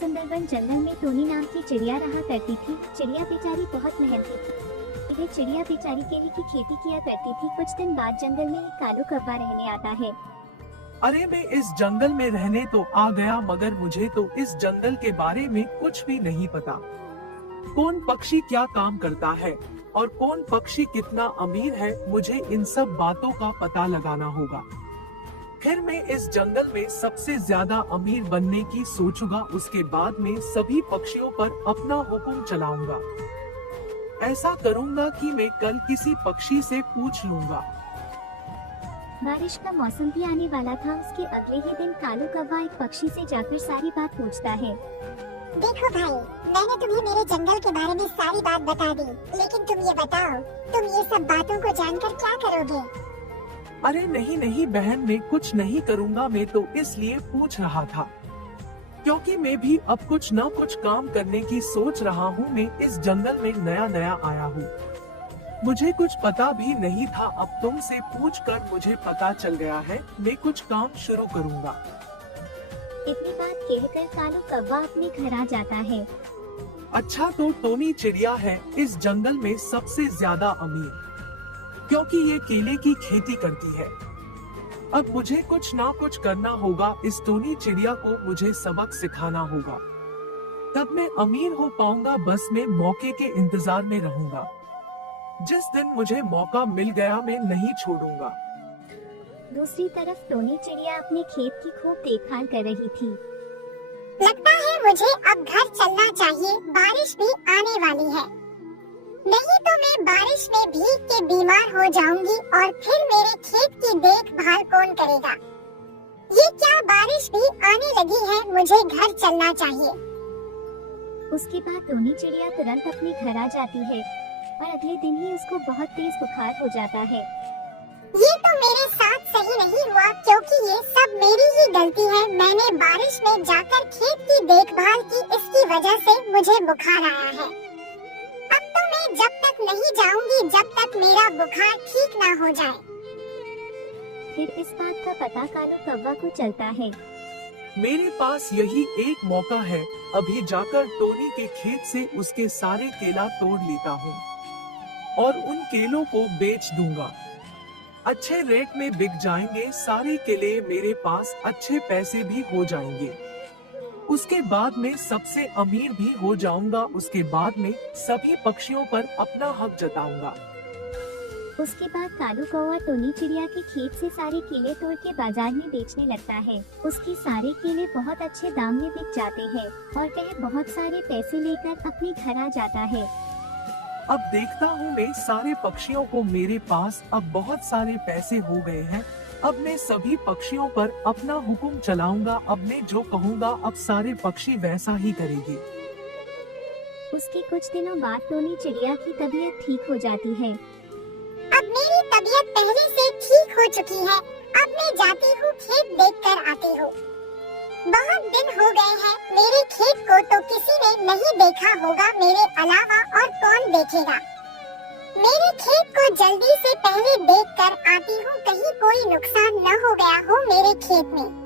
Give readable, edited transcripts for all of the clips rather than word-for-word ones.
सुंदरबन जंगल में टोनी नाम की चिड़िया रहा करती थी। चिड़िया बेचारी बहुत मेहनती थी। चिड़िया बेचारी केले की खेती किया करती थी। कुछ दिन बाद जंगल में एक कालू कौवा रहने आता है। अरे मैं इस जंगल में रहने तो आ गया, मगर मुझे तो इस जंगल के बारे में कुछ भी नहीं पता। कौन पक्षी क्या काम करता है और कौन पक्षी कितना अमीर है, मुझे इन सब बातों का पता लगाना होगा। फिर मैं इस जंगल में सबसे ज्यादा अमीर बनने की सोचूंगा। उसके बाद में सभी पक्षियों पर अपना हुक्म चलाऊंगा। ऐसा करूंगा कि मैं कल किसी पक्षी से पूछ लूंगा। बारिश का मौसम भी आने वाला था। उसके अगले ही दिन कालू कौवा एक पक्षी से जाकर सारी बात पूछता है। देखो भाई, मैंने तुम्हें मेरे जंगल के बारे में सारी बात बता दी, लेकिन तुम ये बताओ, तुम ये सब बातों को जानकर क्या करोगे? अरे नहीं नहीं बहन, मैं कुछ नहीं करूंगा। मैं तो इसलिए पूछ रहा था क्योंकि मैं भी अब कुछ न कुछ काम करने की सोच रहा हूँ। मैं इस जंगल में नया नया आया हूँ, मुझे कुछ पता भी नहीं था। अब तुमसे पूछकर मुझे पता चल गया है। मैं कुछ काम शुरू करूँगा। इतनी बात कहकर कालू कौवा अपने घर आ जाता है। अच्छा, तो टोनी चिड़िया है इस जंगल में सबसे ज्यादा अमीर, क्योंकि ये केले की खेती करती है। अब मुझे कुछ ना कुछ करना होगा। इस टोनी चिड़िया को मुझे सबक सिखाना होगा, तब मैं अमीर हो पाऊंगा। बस मैं मौके के इंतजार में रहूंगा। जिस दिन मुझे मौका मिल गया, मैं नहीं छोड़ूंगा। दूसरी तरफ टोनी चिड़िया अपने खेत की खूब देखभाल कर रही थी। लगता है मुझे अब घर चलना चाहिए, बारिश भी आने वाली है। नहीं तो मैं बारिश में भीग के बीमार हो जाऊंगी और फिर मेरे खेत की देखभाल कौन करेगा? ये क्या, बारिश भी आने लगी है, मुझे घर चलना चाहिए। उसके बाद टोनी चिड़िया तुरंत अपने घर आ जाती है और अगले दिन ही उसको बहुत तेज बुखार हो जाता है। ये तो मेरे साथ सही नहीं हुआ, क्योंकि ये सब मेरी ही गलती है। मैंने बारिश में जाकर खेत की देखभाल की, इसकी वजह से मुझे बुखार आया है। अब तो मैं जब तक नहीं जाऊंगी जब तक मेरा बुखार ठीक ना हो जाए। फिर इस बात का पता कालू कौवा को चलता है। मेरे पास यही एक मौका है। अभी जाकर टोनी के खेत से उसके सारे केला तोड़ लेता हूँ और उन केलों को बेच दूंगा। अच्छे रेट में बिक जाएंगे सारे केले, मेरे पास अच्छे पैसे भी हो जाएंगे। उसके बाद में सबसे अमीर भी हो जाऊंगा। उसके बाद में सभी पक्षियों पर अपना हक जताऊंगा। उसके बाद कालू कौवा टोनी चिड़िया के खेत से सारे केले तोड़ के बाजार में बेचने लगता है। उसके सारे केले बहुत अच्छे दाम में बिक जाते हैं और वह बहुत सारे पैसे लेकर अपने घर आ जाता है। अब देखता हूँ मैं सारे पक्षियों को, मेरे पास अब बहुत सारे पैसे हो गए हैं। अब मैं सभी पक्षियों पर अपना हुक्म चलाऊंगा। अब मैं जो कहूँगा अब सारे पक्षी वैसा ही करेंगे। उसके कुछ दिनों बाद टोनी चिड़िया की तबीयत ठीक हो जाती है। अब मेरी तबीयत पहले से ठीक हो चुकी है। अब मैं जाती हूँ खेत देखकर आती हूँ। बहुत दिन हो गए हैं, मेरे खेत को तो किसी ने नहीं देखा होगा मेरे अलावा, और कौन देखेगा? मेरे खेत को जल्दी से पहले देखकर आती हूँ, कहीं कोई नुकसान न हो गया हो मेरे खेत में।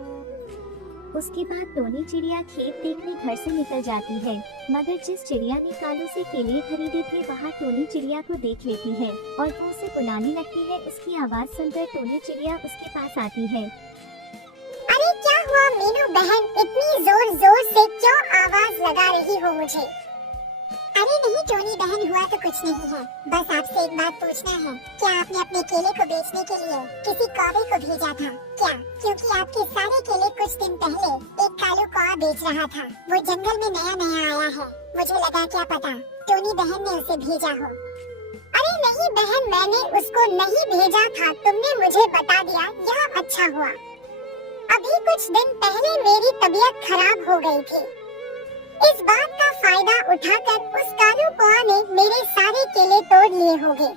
उसके बाद टोनी चिड़िया खेत देखने घर से निकल जाती है, मगर जिस चिड़िया ने कालू से केले खरीदे थे वहाँ टोनी चिड़िया को देख लेती है और वो उसे बुलाने लगती है। उसकी आवाज सुनकर टोनी चिड़िया उसके पास आती है। अरे क्या हुआ मीनू बहन, इतनी जोर जोर से क्यों आवाज लगा रही हो मुझे? अरे नहीं टोनी बहन, हुआ तो कुछ नहीं है, बस आपसे एक बात पूछना है। क्या आपने अपने केले को बेचने के लिए किसी कौवे को भेजा था क्या? क्योंकि आपके सारे केले कुछ दिन पहले एक कालू कौवा बेच रहा था। वो जंगल में नया नया आया है, मुझे लगा क्या पता टोनी बहन ने उसे भेजा हो। अरे नहीं बहन, मैंने उसको नहीं भेजा था, तुमने मुझे बता दिया, यह अच्छा हुआ। अभी कुछ दिन पहले मेरी तबीयत खराब हो गई थी। इस बात का फायदा उठाकर उस कालू कौवा ने मेरे सारे केले तोड़ लिए होंगे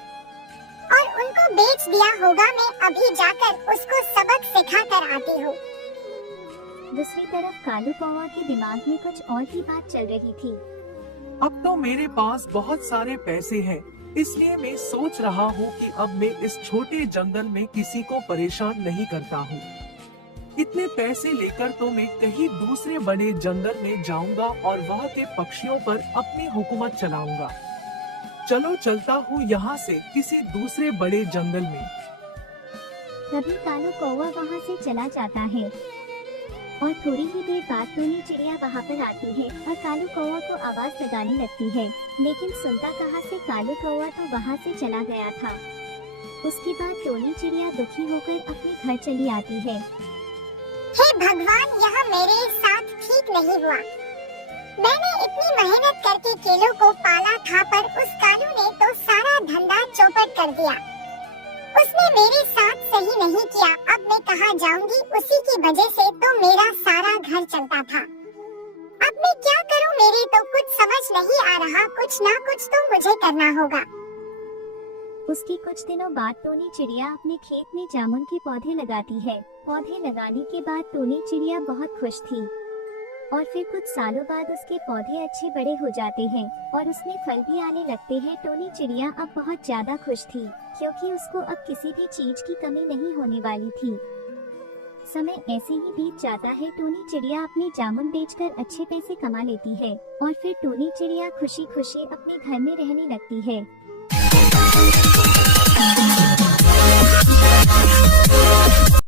और उनको बेच दिया होगा। मैं अभी जाकर उसको सबक सिखा कर आती हूँ। दूसरी तरफ कालू कौवा के दिमाग में कुछ और ही बात चल रही थी। अब तो मेरे पास बहुत सारे पैसे हैं, इसलिए मैं सोच रहा हूँ कि अब मैं इस छोटे जंगल में किसी को परेशान नहीं करता हूँ। इतने पैसे लेकर तो मैं कहीं दूसरे बड़े जंगल में जाऊंगा और वहाँ के पक्षियों पर अपनी हुकूमत चलाऊंगा। चलो चलता हूँ यहाँ से किसी दूसरे बड़े जंगल में। तभी कालू कौवा वहाँ से चला जाता है और थोड़ी ही देर बाद टोनी चिड़िया वहाँ पर आती है और कालू कौवा को आवाज लगाने लगती है, लेकिन सुनता कहाँ से कालू कौवा तो वहाँ से चला गया था। उसके बाद टोनी चिड़िया दुखी होकर अपने घर चली आती है। हे भगवान, यह मेरे साथ ठीक नहीं हुआ। मैंने इतनी मेहनत करके केलों को पाला था, पर उस कालू ने तो सारा धंधा चौपट कर दिया। उसने मेरे साथ सही नहीं किया। अब मैं कहाँ जाऊंगी? उसी की वजह से तो मेरा सारा घर चलता था। अब मैं क्या करूं? मेरे तो कुछ समझ नहीं आ रहा। कुछ ना कुछ तो मुझे करना होगा। उसके कुछ दिनों बाद टोनी चिड़िया अपने खेत में जामुन के पौधे लगाती है। पौधे लगाने के बाद टोनी चिड़िया बहुत खुश थी और फिर कुछ सालों बाद उसके पौधे अच्छे बड़े हो जाते हैं और उसमें फल भी आने लगते हैं। टोनी चिड़िया अब बहुत ज्यादा खुश थी क्योंकि उसको अब किसी भी चीज की कमी नहीं होने वाली थी। समय ऐसे ही बीत जाता है। टोनी चिड़िया अपने जामुन बेचकर अच्छे पैसे कमा लेती है और फिर टोनी चिड़िया खुशी खुशी अपने घर में रहने लगती है।